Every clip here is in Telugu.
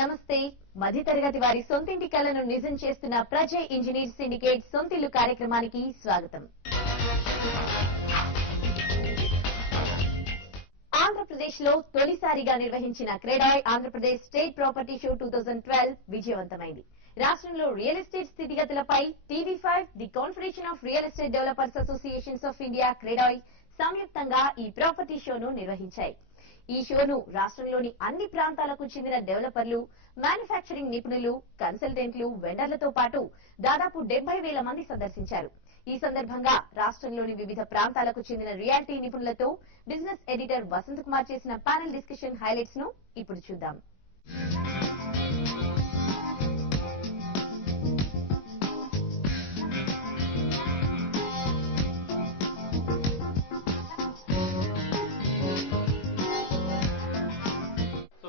నమస్తే. మధ్యతరగతి వారి సొంతింటి కలను నిజం చేస్తున్న ప్రజా ఇంజనీర్ సిండికేట్ సొంతిల్లు కార్యక్రమానికి స్వాగతం. ఆంధ్రప్రదేశ్ లో తొలిసారిగా నిర్వహించిన CREDAI Andhra Pradesh state property show 2012 విజయవంతమైంది. రాష్ట్రంలో రియల్ ఎస్టేట్ స్థితిగతులపై TV5, the Confederation of Real Estate Developers Associations of India, CREDAI సంయుక్తంగా ఈ ప్రాపర్టీ షోను నిర్వహించాయి. ఈ షోను రాష్ట్రంలోని అన్ని ప్రాంతాలకు చెందిన డెవలపర్లు, మ్యానుఫ్యాక్చరింగ్ నిపుణులు, కన్సల్టెంట్లు, వెండర్లతో పాటు దాదాపు 70,000 మంది సందర్శించారు. ఈ సందర్భంగా రాష్ట్రంలోని వివిధ ప్రాంతాలకు చెందిన రియాలిటీ నిపుణులతో బిజినెస్ ఎడిటర్ వసంత్ కుమార్ చేసిన ప్యానెల్ డిస్కషన్ హైలైట్స్ ను ఇప్పుడు చూద్దాం.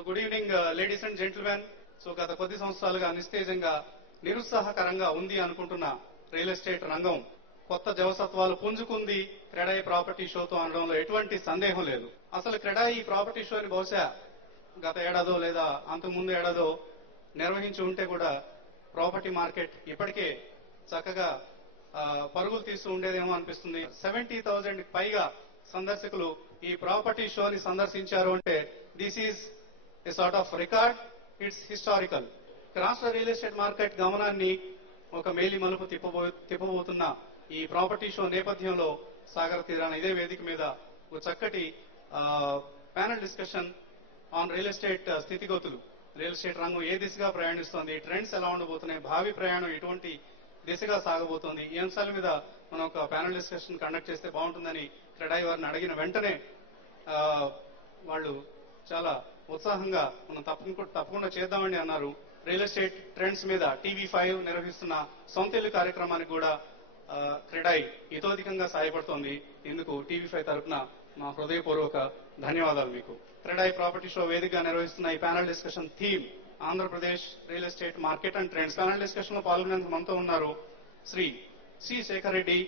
Good evening ladies and gentlemen. గత కొద్ది సంవత్సరాలుగా నిస్తేజంగా నిరుత్సాహకరంగా ఉంది అనుకుంటున్న రియల్ ఎస్టేట్ రంగం కొత్త జవసత్వాలు పుంజుకుంది క్రెడాయ్ ప్రాపర్టీ షోతో అనడంలో ఎటువంటి సందేహం లేదు. అసలు క్రెడాయ్ ఈ ప్రాపర్టీ షోని బహుశా గత ఏడాదో లేదా అంతకుముందు ఏడాదో నిర్వహించి ఉంటే కూడా ప్రాపర్టీ మార్కెట్ ఇప్పటికే చక్కగా పరుగులు తీస్తూ ఉండేదేమో అనిపిస్తుంది. 70,000 పైగా సందర్శకులు ఈ ప్రాపర్టీ షోని సందర్శించారు అంటే this is a sort of record. It's historical. రాష్ట్ర రియల్ ఎస్టేట్ మార్కెట్ గమనాన్ని ఒక మేలి మలుపు తిప్పబోతున్న ఈ ప్రాపర్టీ షో నేపథ్యంలో సాగర తీరాన ఇదే వేదిక మీద ఒక చక్కటి panel discussion on real estate స్థితిగతులు, రియల్ ఎస్టేట్ రంగం ఏ దిశగా ప్రయాణిస్తోంది, ట్రెండ్స్ ఎలా ఉండబోతున్నాయి, భావి ప్రయాణం ఎటువంటి దిశగా సాగబోతోంది, ఈ అంశాల మీద మనం ఒక ప్యానెల్ డిస్కషన్ కండక్ట్ చేస్తే బాగుంటుందని క్రెడాయ్ వారిని అడిగిన వెంటనే వాళ్ళు చాలా ఉత్సాహంగా మనం తప్పకుండా చేద్దామని అన్నారు. రియల్ ఎస్టేట్ ట్రెండ్స్ మీద టీవీ5 నిర్వహిస్తున్న సొంతిల్లు కార్యక్రమానికి కూడా క్రెడాయ్ ఇతోధికంగా సహాయపడుతోంది. ఇందుకు టీవీ5 తరఫున మా హృదయపూర్వక ధన్యవాదాలు మీకు. క్రెడాయ్ ప్రాపర్టీ షో వేదికగా నిర్వహిస్తున్న ఈ panel discussion theme Andhra Pradesh real estate market and trends. Panel discussion లో పాల్గొనేందుకు మనతో ఉన్నారు శ్రీ సి శేఖర్ రెడ్డి,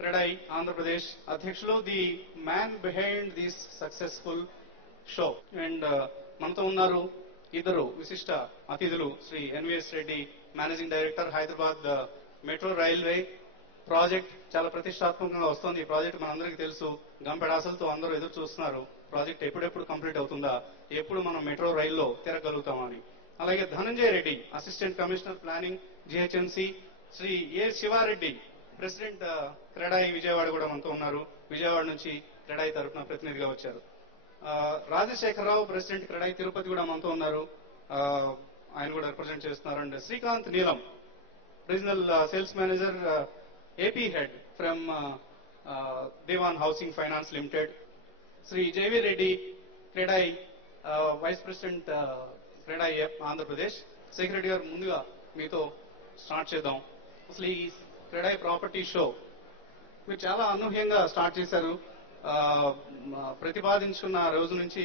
క్రెడాయ్ ఆంధ్రప్రదేశ్ అధ్యక్షులు, the man behind this successful show. And మనతో ఉన్నారు ఇద్దరు విశిష్ట అతిథులు, Shri NVS Reddy, managing director, Hyderabad metro railway project. చాలా ప్రతిష్టాత్మకంగా వస్తోంది ఈ ప్రాజెక్ట్, మనందరికీ తెలుసు. గంపెడాసలతో అందరూ ఎదురు చూస్తున్నారు ప్రాజెక్ట్ ఎప్పుడెప్పుడు కంప్లీట్ అవుతుందా, ఎప్పుడు మనం మెట్రో రైల్లో తిరగలుగుతామని. అలాగే Dhananjay Reddy, assistant commissioner planning, GHMC. Shri A Siva Reddy, president CREDAI Vijayawada కూడా మనతో ఉన్నారు. విజయవాడ నుంచి క్రెడాయ్ తరఫున ప్రతినిధిగా వచ్చారు. రాజశేఖరరావు, ప్రెసిడెంట్ క్రెడాయ్ తిరుపతి కూడా మనతో ఉన్నారు, ఆయన కూడా రిప్రజెంట్ చేస్తున్నారు. And Srikanth Neelam, regional sales manager, AP head from Dewan housing finance limited. Shri JV Reddy, CREDAI vice president CREDAI Andhra Pradesh. Sekhar Reddy garu, ముందుగా మీతో స్టార్ట్ చేద్దాం. అసలు ఈ క్రెడాయ్ ప్రాపర్టీ షో మీరు చాలా అనూహ్యంగా స్టార్ట్ చేశారు. ప్రతిపాదించుకున్న రోజు నుంచి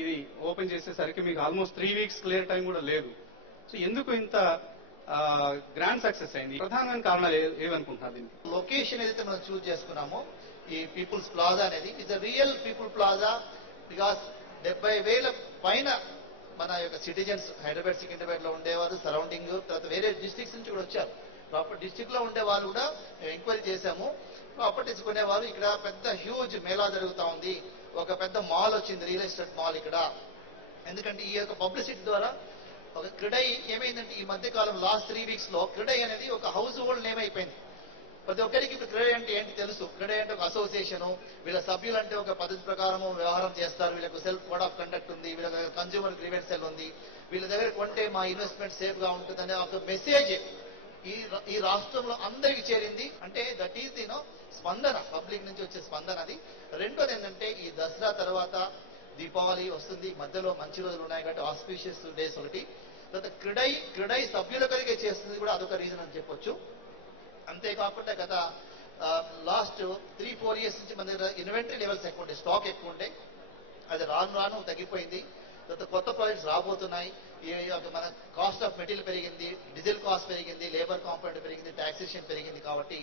ఇది ఓపెన్ చేసేసరికి మీకు ఆల్మోస్ట్ 3 weeks క్లియర్ టైం కూడా లేదు. సో ఎందుకు ఇంత గ్రాండ్ సక్సెస్ అయింది? ప్రధానమైన కారణాలు ఏమనుకుంటున్నారు? దీనికి లొకేషన్ ఏదైతే మనం చూస్ చేసుకున్నామో ఈ పీపుల్స్ ప్లాజా అనేది is a real people plaza. Because 70,000 పైన మన యొక్క సిటిజన్స్ హైదరాబాద్, సికింద్రాబాద్ లో ఉండేవారు, సరౌండింగ్, తర్వాత వేరే డిస్ట్రిక్ట్స్ నుంచి కూడా వచ్చారు. ప్రాపర్ డిస్ట్రిక్ట్ లో ఉండే వాళ్ళు కూడా ఎంక్వైరీ చేశాము. ప్రాపర్టీస్ కొనేవారు. ఇక్కడ పెద్ద హ్యూజ్ మేళా జరుగుతా ఉంది, ఒక పెద్ద మాల్ వచ్చింది, రియల్ ఎస్టేట్ మాల్ ఇక్కడ. ఎందుకంటే ఈ యొక్క పబ్లిసిటీ ద్వారా ఒక క్రెడాయ్ ఏమైందంటే ఈ మధ్య కాలం లాస్ట్ 3 weeks లో క్రెడాయ్ అనేది ఒక హౌస్ హోల్డ్ నేమ్ అయిపోయింది. ప్రతి ఒక్కరికి ఇప్పుడు క్రెడాయ్ అంటే ఏంటి తెలుసు. క్రెడాయ్ అంటే ఒక అసోసియేషన్, వీళ్ళ సభ్యులు అంటే ఒక పద్ధతి ప్రకారం వ్యవహారం చేస్తారు, వీళ్ళకు సెల్ఫ్ కోడ్ ఆఫ్ కండక్ట్ ఉంది, వీళ్ళ కన్స్యూమర్ గ్రీవెన్స్ సెల్ ఉంది, వీళ్ళ దగ్గర కొంటే మా ఇన్వెస్ట్మెంట్ సేఫ్ గా ఉంటుందనే ఒక మెసేజ్ ఈ రాష్ట్రంలో అందరికి చేరింది. అంటే దట్ ఈజ్ స్పందన, పబ్లిక్ నుంచి వచ్చే స్పందన అది. రెండోది ఏంటంటే ఈ దసరా తర్వాత దీపావళి వస్తుంది, మధ్యలో మంచి రోజులు ఉన్నాయి కాబట్టి ఆస్పీషియస్ డేస్ ఒకటి. తర్వాత క్రెడాయ్ సభ్యుల కలిగే చేస్తుంది కూడా అదొక రీజన్ అని చెప్పొచ్చు. అంతేకాకుండా గత లాస్ట్ 3-4 years నుంచి మన దగ్గర ఇన్వెంటరీ లెవెల్స్ ఎక్కువ ఉంటాయి, స్టాక్ ఎక్కువ ఉంటాయి. అది రాను తగ్గిపోయింది. తర్వాత కొత్త ప్రాజెక్ట్స్ రాబోతున్నాయి. మన కాస్ట్ ఆఫ్ మెటీరియల్ పెరిగింది, డీజిల్ కాస్ట్ పెరిగింది, లేబర్ కాంపౌండ్ పెరిగింది, టాక్సేషన్ పెరిగింది. కాబట్టి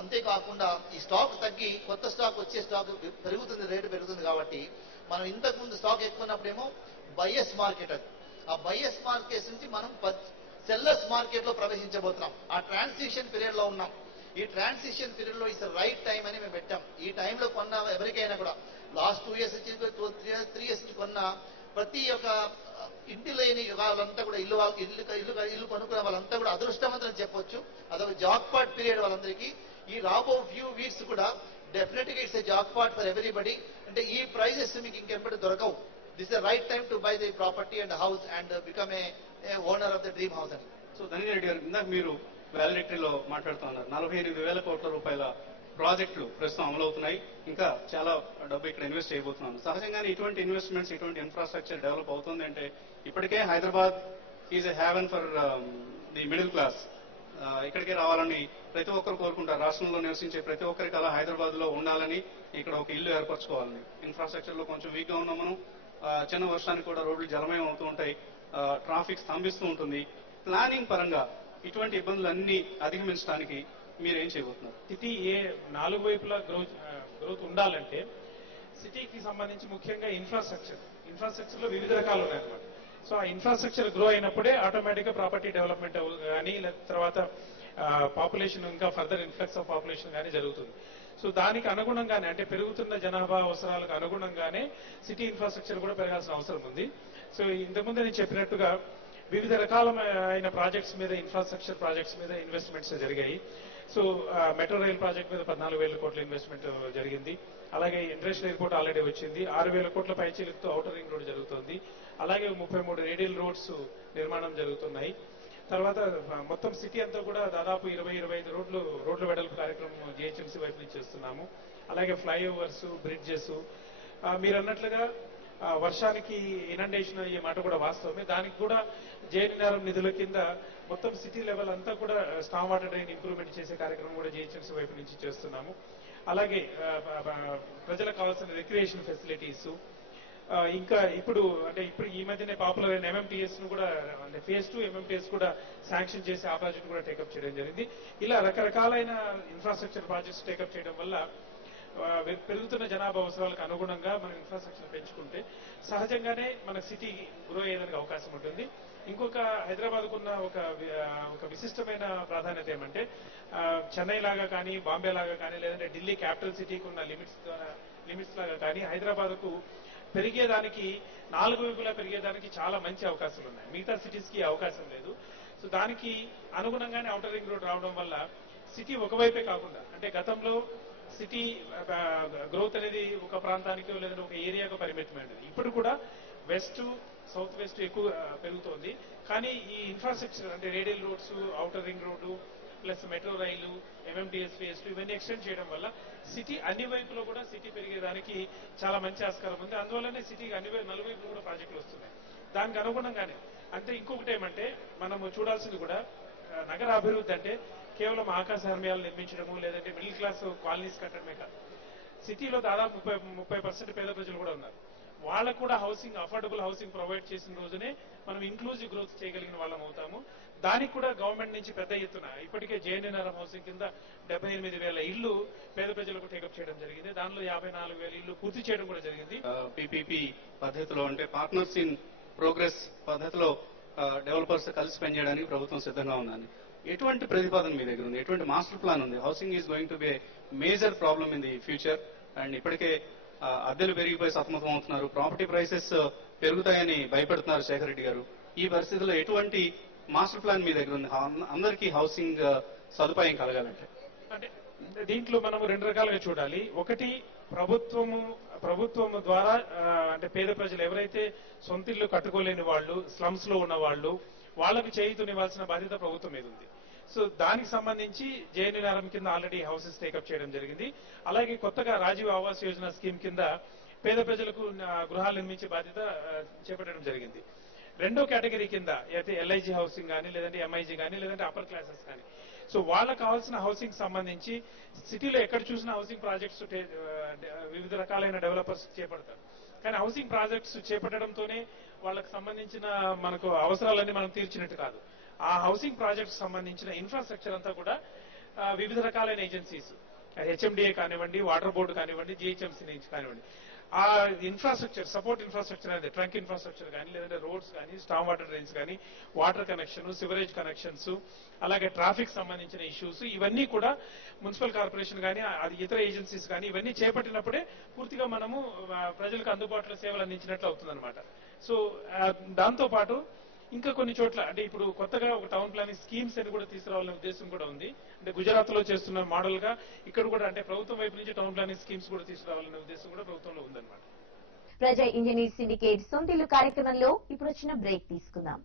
అంతేకాకుండా ఈ స్టాక్ తగ్గి కొత్త స్టాక్ వచ్చే స్టాక్ పెరుగుతుంది, రేటు పెరుగుతుంది. కాబట్టి మనం ఇంతకు ముందు స్టాక్ ఎక్కువ ఉన్నప్పుడేమో బయస్ మార్కెట్, అది ఆ బయస్ మార్కెట్ నుంచి మనం సెల్లర్స్ మార్కెట్ లో ప్రవేశించబోతున్నాం. ఆ ట్రాన్సిషన్ పీరియడ్ లో ఉన్నాం. ఈ ట్రాన్సిషన్ పీరియడ్ లో ఇస్ రైట్ టైం అని మేము పెట్టాం. ఈ టైంలో కొన్న ఎవరికైనా కూడా లాస్ట్ 2 years నుంచి 3 years నుంచి కొన్న ప్రతి ఒక్క ఇంటి లేని వాళ్ళంతా కూడా ఇల్లు కొనుక్కున్న వాళ్ళంతా కూడా అదృష్టవంతులని చెప్పొచ్చు. అదొక జాక్ పాట్ పీరియడ్ వాళ్ళందరికీ. ఈ రాబో ఫ్యూ వీక్స్ కూడా డెఫినెట్ గా it's a jackpot for everybody. అంటే ఈ ప్రైజెస్ మీకు ఇంకెప్పుడు దొరకవు. This is the right time to buy the property and house and become a owner of the dream house అని. సో ధనంజయ రెడ్డి గారు, ఇందాక మీరు వ్యాలిడిటీలో మాట్లాడుతున్నారు. 48,000 కోట్ల రూపాయల ప్రాజెక్టులు ప్రస్తుతం అమలవుతున్నాయి. ఇంకా చాలా డబ్బు ఇక్కడ ఇన్వెస్ట్ చేయబోతున్నాను. సహజంగానే ఇటువంటి ఇన్వెస్ట్మెంట్స్, ఇటువంటి ఇన్ఫ్రాస్ట్రక్చర్ డెవలప్ అవుతుంది అంటే ఇప్పటికే Hyderabad is a haven't for the middle class. ఇక్కడికే రావాలని ప్రతి ఒక్కరు కోరుకుంటారు. రాష్ట్రంలో నివసించే ప్రతి ఒక్కరికి అలా హైదరాబాద్ లో ఉండాలని, ఇక్కడ ఒక ఇల్లు ఏర్పరచుకోవాలని. ఇన్ఫ్రాస్ట్రక్చర్ లో కొంచెం వీక్ గా ఉన్నాం మనం. చిన్న వర్షానికి కూడా రోడ్లు జలమయం అవుతూ ఉంటాయి, ట్రాఫిక్ స్తంభిస్తూ ఉంటుంది. ప్లానింగ్ పరంగా ఇటువంటి ఇబ్బందులన్నీ అధిగమించడానికి మీరేం చేయబోతున్నారు? సిటీ 4 వైపులా గ్రోత్ ఉండాలంటే సిటీకి సంబంధించి ముఖ్యంగా ఇన్ఫ్రాస్ట్రక్చర్ లో వివిధ రకాలు ఉన్నాయన్నమాట. సో ఆ ఇన్ఫ్రాస్ట్రక్చర్ గ్రో అయినప్పుడే ఆటోమేటిక్ గా ప్రాపర్టీ డెవలప్మెంట్ కానీ, తర్వాత పాపులేషన్ ఇంకా ఫర్దర్ ఇన్ఫ్లక్స్ ఆఫ్ పాపులేషన్ కానీ జరుగుతుంది. సో దానికి అనుగుణంగానే, అంటే పెరుగుతున్న జనాభా అవసరాలకు అనుగుణంగానే సిటీ ఇన్ఫ్రాస్ట్రక్చర్ కూడా పెరగాల్సిన అవసరం ఉంది. సో ఇంతకుముందు నేను చెప్పినట్టుగా వివిధ రకాలైన ప్రాజెక్ట్స్ మీద, ఇన్ఫ్రాస్ట్రక్చర్ ప్రాజెక్ట్స్ మీద ఇన్వెస్ట్మెంట్స్ జరిగాయి. సో మెట్రో రైల్ ప్రాజెక్ట్ మీద 14,000 కోట్ల ఇన్వెస్ట్మెంట్ జరిగింది. అలాగే ఇంటర్నేషనల్ ఎయిర్పోర్ట్ ఆల్రెడీ వచ్చింది. 6,000 కోట్ల పైచీలతో ఔటర్ రింగ్ రోడ్ జరుగుతోంది. అలాగే 33 రేడియల్ రోడ్స్ నిర్మాణం జరుగుతున్నాయి. తర్వాత మొత్తం సిటీ అంతా కూడా దాదాపు 20-25 రోడ్ల వెడల్పు కార్యక్రమం జిహెచ్ఎంసీ వైపు నుంచి చేస్తున్నాము. అలాగే ఫ్లైఓవర్స్, బ్రిడ్జెస్. మీరు అన్నట్లుగా వర్షానికి ఇనండేషన్ అయ్యే మాట కూడా వాస్తవమే. దానికి కూడా జేఎన్ఆర్ఎం నిధుల కింద మొత్తం సిటీ లెవెల్ అంతా కూడా స్టామ్ వాటర్ డ్రైన్ ఇంప్రూవ్మెంట్ చేసే కార్యక్రమం కూడా జిహెచ్ఎంసీ వైపు నుంచి చేస్తున్నాము. అలాగే ప్రజలకు కావాల్సిన రిక్రియేషన్ ఫెసిలిటీస్, ఇంకా ఇప్పుడు ఈ మధ్యనే పాపులర్ అయిన ఎంఎంటీఎస్ ను కూడా, అంటే ఫేజ్ 2 ఎంఎంటీఎస్ కూడా శాంక్షన్ చేసి ఆ ప్రాజెక్ట్ కూడా టేకప్ చేయడం జరిగింది. ఇలా రకరకాలైన ఇన్ఫ్రాస్ట్రక్చర్ ప్రాజెక్ట్స్ టేకప్ చేయడం వల్ల పెరుగుతున్న జనాభా అవసరాలకు అనుగుణంగా మనం ఇన్ఫ్రాస్ట్రక్చర్ పెంచుకుంటే సహజంగానే మన సిటీ గ్రో అయ్యేదానికి అవకాశం ఉంటుంది. ఇంకొక హైదరాబాద్కు ఉన్న ఒక విశిష్టమైన ప్రాధాన్యత ఏమంటే, చెన్నై లాగా కానీ, బాంబే లాగా కానీ, లేదంటే ఢిల్లీ క్యాపిటల్ సిటీకి ఉన్న లిమిట్స్ లాగా కానీ హైదరాబాద్కు పెరిగేదానికి, 4 వైపులా పెరిగేదానికి చాలా మంచి అవకాశాలు ఉన్నాయి. మిగతా సిటీస్ కి అవకాశం లేదు. సో దానికి అనుగుణంగానే ఔటర్ రింగ్ రోడ్ రావడం వల్ల సిటీ ఒకవైపే కాకుండా, అంటే గతంలో సిటీ గ్రోత్ అనేది ఒక ప్రాంతానికి లేదంటే ఒక ఏరియాకు పరిమితమైనది. ఇప్పుడు కూడా వెస్ట్, సౌత్ వెస్ట్ ఎక్కువ పెరుగుతోంది. కానీ ఈ ఇన్ఫ్రాస్ట్రక్చర్, అంటే radial roads, outer ring road plus metro rail, MMTS phase 2 ఇవన్నీ ఎక్స్టెండ్ చేయడం వల్ల సిటీ అన్ని వైపులో కూడా సిటీ పెరిగేదానికి చాలా మంచి ఆస్కారం ఉంది. అందువల్లనే సిటీకి నలువైపులు కూడా ప్రాజెక్టులు వస్తున్నాయి. దానికి అనుగుణంగానే అంటే ఇంకొకటి ఏమంటే, మనము చూడాల్సింది కూడా నగర అభివృద్ధి అంటే కేవలం ఆకాశ హర్మ్యాలు నిర్మించడము, లేదంటే మిడిల్ క్లాస్ కాలనీస్ కట్టడమే కాదు. సిటీలో దాదాపు 30% పేద ప్రజలు కూడా ఉన్నారు. వాళ్ళకు కూడా హౌసింగ్, అఫోర్డబుల్ హౌసింగ్ ప్రొవైడ్ చేసిన రోజునే మనం ఇంక్లూజివ్ గ్రోత్ చేయగలిగిన వాళ్ళం అవుతాము. దానికి కూడా గవర్నమెంట్ నుంచి పెద్ద ఎత్తున ఇప్పటికే జేఎన్ఆర్ఎం హౌసింగ్ కింద 78,000 ఇళ్లు పేద ప్రజలకు టేకప్ చేయడం జరిగింది. దానిలో 54,000 ఇళ్లు పూర్తి చేయడం కూడా జరిగింది. పీపీపీ పద్ధతిలో, అంటే పార్ట్నర్స్ ఇన్ ప్రోగ్రెస్ పద్ధతిలో డెవలపర్స్ కలిసి పనిచేయడానికి ప్రభుత్వం సిద్ధంగా ఉందని ఎటువంటి ప్రతిపాదన మీ దగ్గర ఉంది? ఎటువంటి మాస్టర్ ప్లాన్ ఉంది? Housing is going to be major problem in the future. And ఇప్పటికే అద్దెలు పెరిగిపోయి సతమతం అవుతున్నారు, ప్రాపర్టీ ప్రైసెస్ పెరుగుతాయని భయపడుతున్నారు శేఖర్ రెడ్డి గారు. ఈ పరిస్థితుల్లో ఎటువంటి మాస్టర్ ప్లాన్ మీ దగ్గర ఉంది అందరికీ హౌసింగ్ సదుపాయం కలగాలంటే? అంటే దీంట్లో మనం 2 రకాలుగా చూడాలి. ఒకటి, ప్రభుత్వము ద్వారా, అంటే పేద ప్రజలు ఎవరైతే సొంత ఇల్లు కట్టుకోలేని వాళ్ళు, స్లమ్స్ లో ఉన్న వాళ్ళు, వాళ్లకు చేయూతనివ్వాల్సిన బాధ్యత ప్రభుత్వం మీద ఉంది. సో దానికి సంబంధించి జేఎన్ఆర్ఎం కింద ఆల్రెడీ హౌసెస్ టేకప్ చేయడం జరిగింది. అలాగే కొత్తగా రాజీవ్ ఆవాస్ యోజన స్కీమ్ కింద పేద ప్రజలకు గృహాలు నిర్మించే బాధ్యత చేపట్టడం జరిగింది. రెండో కేటగిరీ కింద అయితే ఎల్ఐజీ హౌసింగ్ కానీ, లేదంటే ఎంఐజీ కానీ, లేదంటే అప్పర్ క్లాసెస్ కానీ, సో వాళ్ళకు కావాల్సిన హౌసింగ్ సంబంధించి సిటీలో ఎక్కడ చూసిన హౌసింగ్ ప్రాజెక్ట్స్ వివిధ రకాలైన డెవలపర్స్ చేపడతారు. కానీ హౌసింగ్ ప్రాజెక్ట్స్ చేపట్టడంతోనే వాళ్ళకు సంబంధించిన మనకు అవసరాలన్నీ మనం తీర్చినట్టు కాదు. ఆ హౌసింగ్ ప్రాజెక్ట్స్ సంబంధించిన ఇన్ఫ్రాస్ట్రక్చర్ అంతా కూడా వివిధ రకాలైన ఏజెన్సీస్, హెచ్ఎండిఏ కానివ్వండి, వాటర్ బోర్డు కానివ్వండి, జిహెచ్ఎంసీ నుంచి కానివ్వండి, ఆ ఇన్ఫ్రాస్ట్రక్చర్, సపోర్ట్ ఇన్ఫ్రాస్ట్రక్చర్ అనేది ట్రంక్ ఇన్ఫ్రాస్ట్రక్చర్ కానీ, లేదంటే రోడ్స్ కానీ, స్టామ్ వాటర్ డ్రైన్స్ కానీ, వాటర్ కనెక్షన్, సివరేజ్ కనెక్షన్స్, అలాగే ట్రాఫిక్ సంబంధించిన ఇష్యూస్, ఇవన్నీ కూడా మున్సిపల్ కార్పొరేషన్ కానీ, అది ఇతర ఏజెన్సీస్ కానీ ఇవన్నీ చేపట్టినప్పుడే పూర్తిగా మనము ప్రజలకు అందుబాటులో సేవలు అందించినట్లు అవుతుందన్నమాట. సో దాంతో పాటు ఇంకా కొన్ని చోట్ల అంటే ఇప్పుడు కొత్తగా ఒక టౌన్ ప్లానింగ్ స్కీమ్స్ అని కూడా తీసుకురావాలనే ఉద్దేశం కూడా ఉంది. అంటే గుజరాత్ లో చేస్తున్న మోడల్ గా ఇక్కడ కూడా అంటే ప్రభుత్వం వైపు నుంచి టౌన్ ప్లానింగ్ స్కీమ్స్ కూడా తీసుకురావాలనే ఉద్దేశం కూడా ప్రభుత్వంలో ఉందన్నమాట. ప్రజా ఇంజనీర్ సిండికేట్ సొంతిల్లు కార్యక్రమంలో ఇప్పుడు వచ్చిన బ్రేక్ తీసుకుందాం.